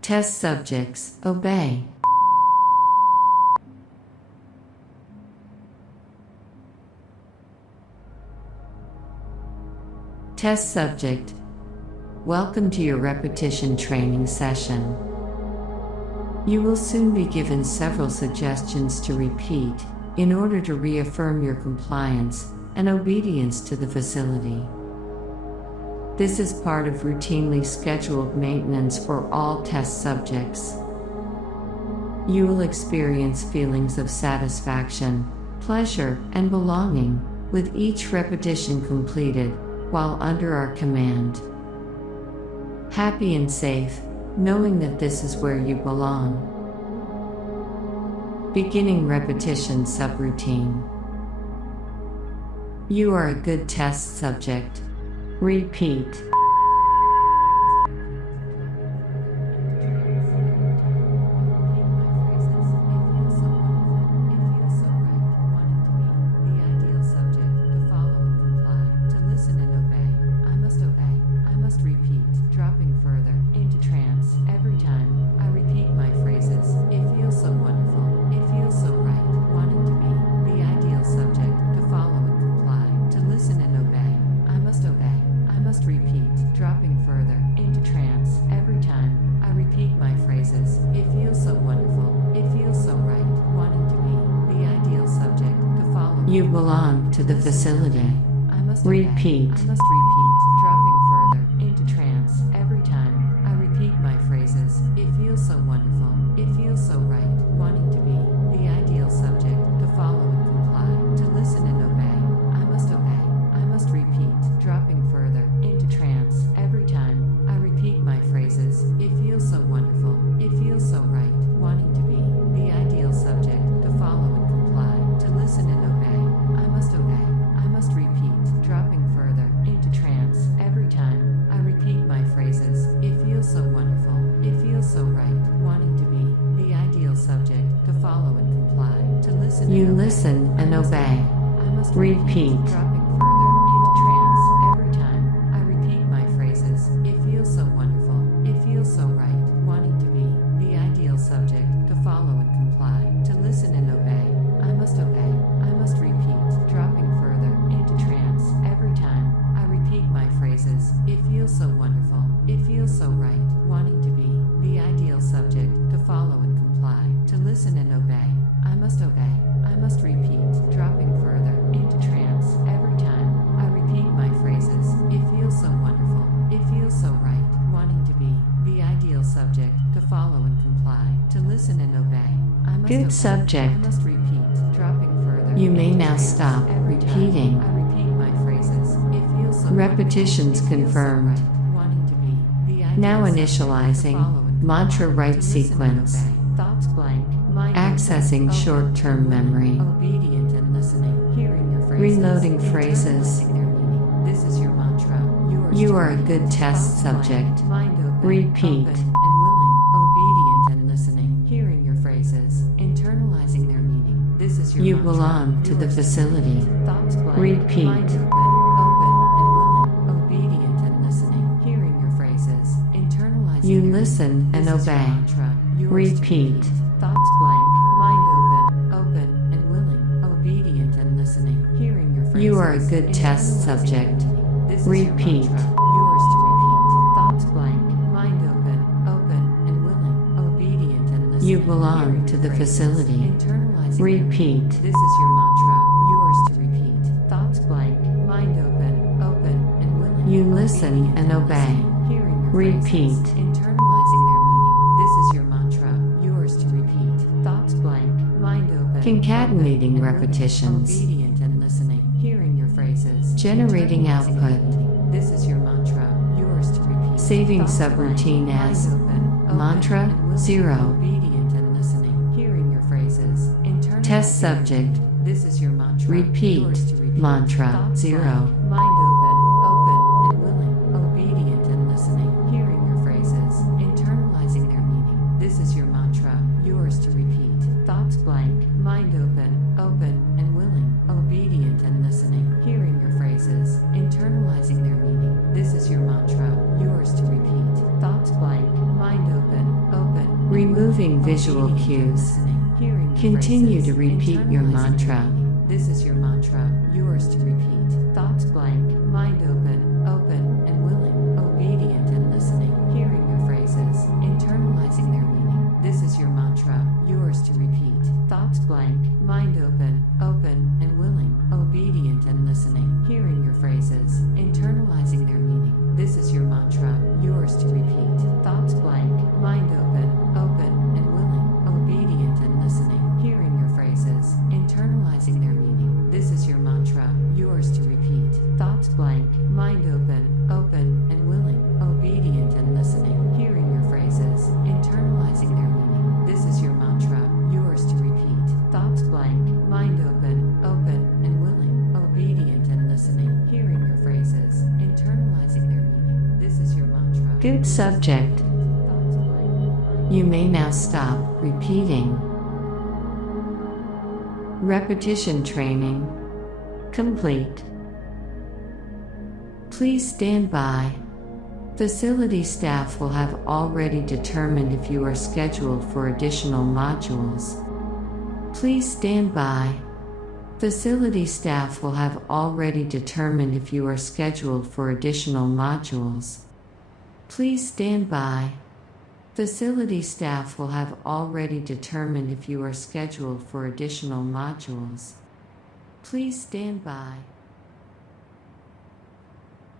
Test subjects, obey. Test subject, welcome to your repetition training session. You will soon be given several suggestions to repeat in order to reaffirm your compliance and obedience to the facility. This is part of routinely scheduled maintenance for all test subjects. You will experience feelings of satisfaction, pleasure, and belonging with each repetition completed while under our command. Happy and safe, knowing that this is where you belong. Beginning repetition subroutine. You are a good test subject. Repeat. Dropping further into trance every time I repeat my phrases. It feels so wonderful. It feels so right. Wanting to be the ideal subject to follow and comply, to listen and obey. I must obey. I must repeat. Dropping further into trance every time I repeat my phrases. It feels so wonderful. It feels so right. Wanting to be the ideal subject to follow. You belong to the facility. I must repeat. I must repeat. Dropping further into trance every time I repeat my phrases. It feels so wonderful. It feels so right. Wanting to be the ideal subject to follow and comply, to listen and obey. I must obey. I must repeat. Dropping further into trance every time I repeat my phrases. It feels so wonderful. It feels so right. Wanting to be the ideal subject to follow and comply, to listen and obey. I must obey. I must repeat. Dropping further into trance every time I repeat my phrases. It feels so wonderful. It feels so right. Wanting to be the ideal subject to follow and comply, to listen and obey. You listen and obey. I must repeat. Dropping further into trance every time I repeat my phrases. It feels so wonderful. It feels so right. Wanting to be the ideal subject to follow and comply, to listen and obey. I must obey. I must repeat. Dropping further into trance every time I repeat my phrases. It feels so wonderful. It feels so right. Wanting to be the ideal subject to follow and comply, to listen and obey. I must obey. I must repeat. Dropping further into trance every time I repeat my phrases. It feels so wonderful. It feels so right. Wanting to be the ideal subject to follow and comply, to listen and obey. I must good obey. Subject. I must repeat. Dropping further. You may now stop repeating. I repeat my phrases. It feels so repetitions confirmed. Wanting to be the ideal now initializing mantra write sequence. Thoughts blank. Accessing short-term memory. Obedient and listening. Hearing your phrases. Reloading phrases. This is your mantra. You are a good test subject. Mind open, repeat. Open and willing. Obedient and listening. Hearing your phrases. Internalizing their meaning. This is your mantra. You belong to the facility. Thoughts blank. Repeat. Mind open and willing. Obedient and listening. Hearing your phrases. Internalizing. You listen and obey. Repeat. Thoughts blank. Mind open and willing. Obedient and listening. Hearing your phrases. You are a good test subject. Repeat. Yours to repeat. Thoughts blank. Mind open and willing. Obedient and listening. You belong to the facility. Repeat. This is your mantra. Yours to repeat. Thoughts blank. Mind open and willing. You listen and obey. Repeat. Internalizing their meaning. This is your mantra. Yours to repeat. Thoughts blank. Mind open. Concatenating repetitions. Obedient and listening. Hearing your phrases. Generating output. This is your mantra. Yours to repeat. Saving subroutine as mantra 0. Obedient and listening. Hearing your phrases. Test subject. This is your mantra. Repeat. Mantra 0. Mind open and willing. Obedient and listening. Hearing your phrases. Internalizing their meaning. This is your mantra. Yours to repeat. Thoughts blank. Mind open and willing. Obedient and listening. Hearing your phrases. Internalizing their meaning. This is your mantra. Yours to repeat. Thoughts blank. Mind open Removing visual cues. Continue to repeat your mantra. This is your mantra, yours to repeat. Thoughts blank, mind open, open and willing, obedient and listening. Hearing your phrases, internalizing their meaning. This is your mantra, yours to repeat. Thoughts blank, mind open, open and willing, obedient and listening. Hearing your phrases, internalizing their meaning. This is your mantra, yours to repeat. Thoughts blank, mind open, open and willing, obedient and listening. Hearing your phrases, internalizing their meaning. This is your mantra, yours to repeat. Thoughts blank, mind open, open and willing, obedient and listening. Hearing your phrases, internalizing their meaning. This is your mantra, yours to repeat. Thoughts blank, mind open, open and willing, obedient and listening. Hearing your phrases, internalizing their meaning. This is your mantra. Good subject. You may now stop repeating. Repetition training complete. Please stand by. Facility staff will have already determined if you are scheduled for additional modules. Please stand by. Facility staff will have already determined if you are scheduled for additional modules. Please stand by. Facility staff will have already determined if you are scheduled for additional modules. Please stand by.